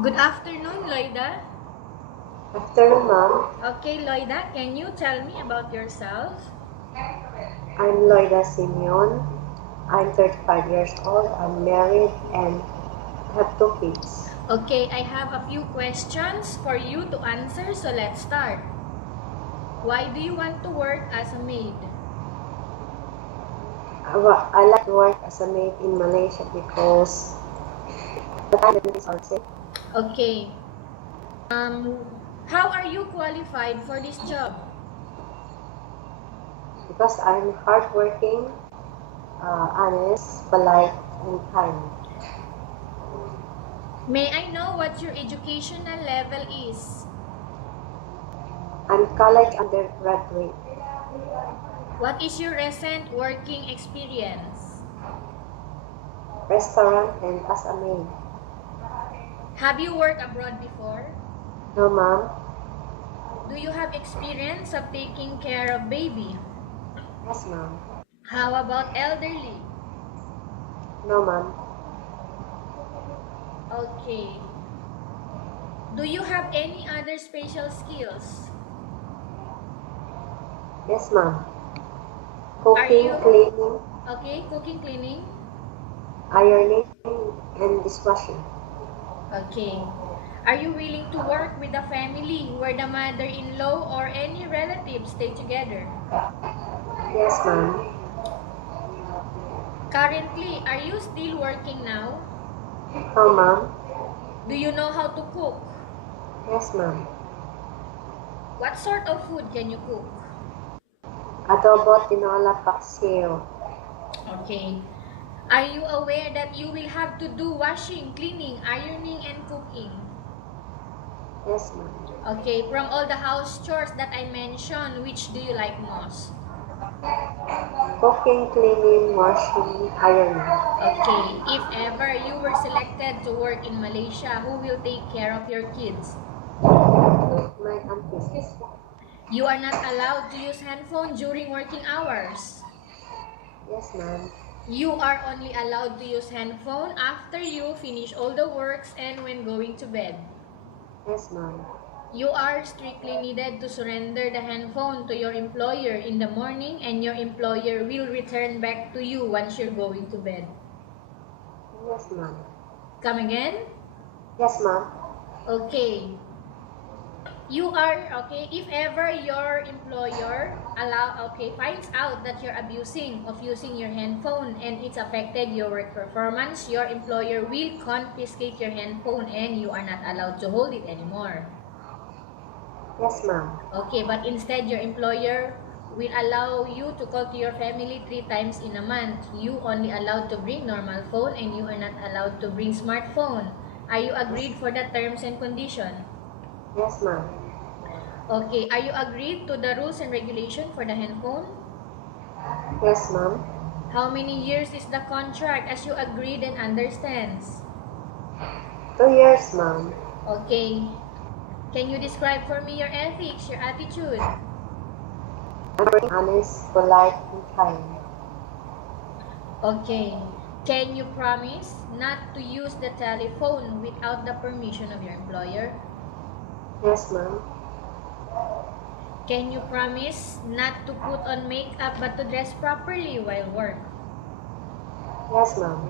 Good afternoon, Loida. Afternoon, ma'am. Okay, Loida, can you tell me about yourself? I'm loida simeon. I'm 35 years old. I'm married and have two kids. Okay, I have a few questions for you to answer, so let's start. Why do you want to work as a maid? I like to work as a maid in Malaysia because the time and is are safe. Okay. Um, how are you qualified for this job? Because I'm hardworking, honest, polite, and kind. May I know what your educational level is? I'm college undergraduate, What is your recent working experience? restaurant, and as a maid. Have you worked abroad before? No, ma'am. Do you have experience of taking care of baby? Yes, ma'am. How about elderly? No, ma'am. Okay. Do you have any other special skills? Yes, ma'am. Are Cooking, you cleaning, okay? Cooking, cleaning? ironing, and dishwashing. Okay. Are you willing to work with a family where the mother-in-law or any relatives stay together? Yes, ma'am. Currently, are you still working now? No, ma'am. Do you know how to cook? Yes, ma'am. What sort of food can you cook? Adobo tinola paksiw. Okay. Are you aware that you will have to do washing, cleaning, ironing, and cooking? Yes, ma'am. Okay, from all the house chores that I mentioned, which do you like most? Cooking, cleaning, washing, ironing. Okay, if ever you were selected to work in Malaysia, who will take care of your kids? My aunties. You are not allowed to use handphone during working hours. Yes, ma'am. You are only allowed to use handphone after you finish all the works and when going to bed. Yes, ma'am. You are strictly needed to surrender the handphone to your employer in the morning and your employer will return back to you once you're going to bed. Yes, ma'am. Come again? Yes, ma'am. Okay. You are, okay, if ever your employer finds out that you're abusing of using your handphone and it's affected your work performance, your employer will confiscate your handphone and you are not allowed to hold it anymore. Yes, ma'am. Okay, but instead your employer will allow you to call to your family 3 times in a month. You only allowed to bring normal phone and you are not allowed to bring smartphone. Are you agreed for the terms and condition? Yes, ma'am. Okay, are you agreed to the rules and regulation for the handphone? Yes, ma'am. How many years is the contract as you agreed and understands? 2 years, ma'am. Okay. Can you describe for me your ethics, your attitude? I'm very honest, polite, and kind. Okay. Can you promise not to use the telephone without the permission of your employer? Yes, ma'am. Can you promise not to put on makeup but to dress properly while work? Yes, ma'am.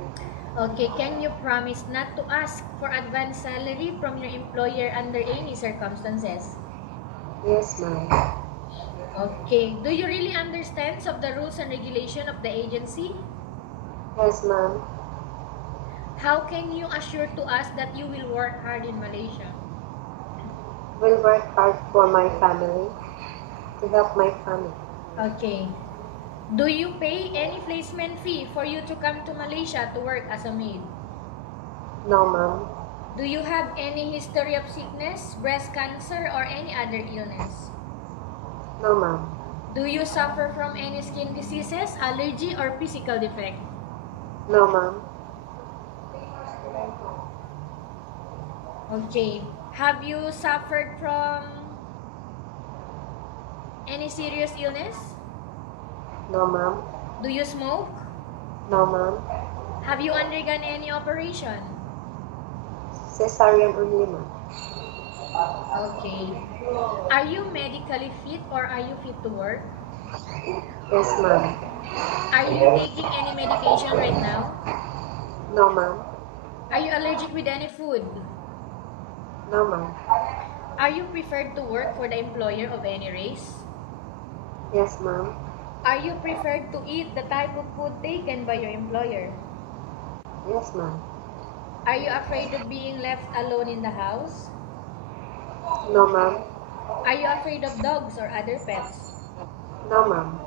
Okay, can you promise not to ask for advance salary from your employer under any circumstances? Yes, ma'am. Okay, do you really understand of the rules and regulation of the agency? Yes, ma'am. How can you assure to us that you will work hard in Malaysia? Will work hard for my family, to help my family. Okay. Do you pay any placement fee for you to come to Malaysia to work as a maid? No, ma'am. Do you have any history of sickness, breast cancer, or any other illness? No, ma'am. Do you suffer from any skin diseases, allergy, or physical defect? No, ma'am. Okay. Have you suffered from any serious illness? No, ma'am. Do you smoke? No, ma'am. Have you undergone any operation? Cesarean only, ma'am. Okay. Are you medically fit or are you fit to work? Yes, ma'am. Are you taking any medication right now? No, ma'am. Are you allergic with any food? No, ma'am. Are you preferred to work for the employer of any race? Yes, ma'am. Are you preferred to eat the type of food taken by your employer? Yes, ma'am. Are you afraid of being left alone in the house? No, ma'am. Are you afraid of dogs or other pets? No, ma'am.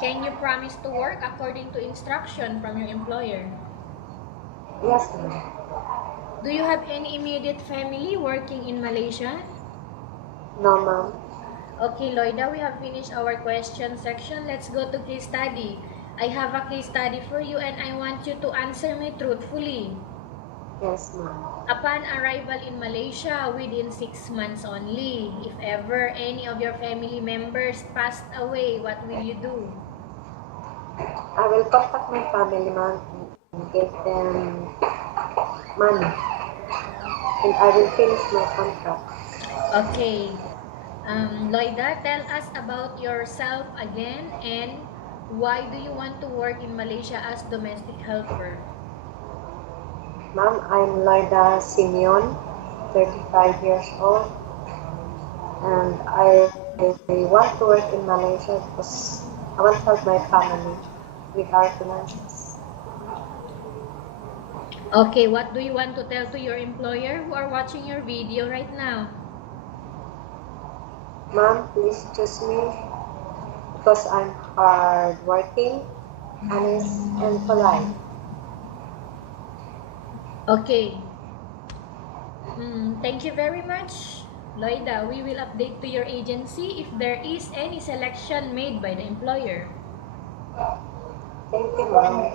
Can you promise to work according to instruction from your employer? Yes, ma'am. Do you have any immediate family working in Malaysia? No, ma'am. Okay, Loida, we have finished our question section. Let's go to case study. I have a case study for you and I want you to answer me truthfully. Yes, ma'am. Upon arrival in Malaysia within 6 months only, if ever any of your family members passed away, what will you do? I will contact my family, ma'am, and give them money. And I will finish my contract. Okay. Loida, tell us about yourself again and why do you want to work in Malaysia as domestic helper? Ma'am, I'm loida simeon, 35 years old, and I want to work in Malaysia because I want to help my family with our finances. Okay, what do you want to tell to your employer who are watching your video right now? Ma'am, please choose me because I'm hardworking, honest, and polite. Okay. Thank you very much, Loida. We will update to your agency if there is any selection made by the employer. Thank you, ma'am.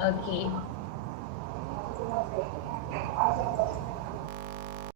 Okay.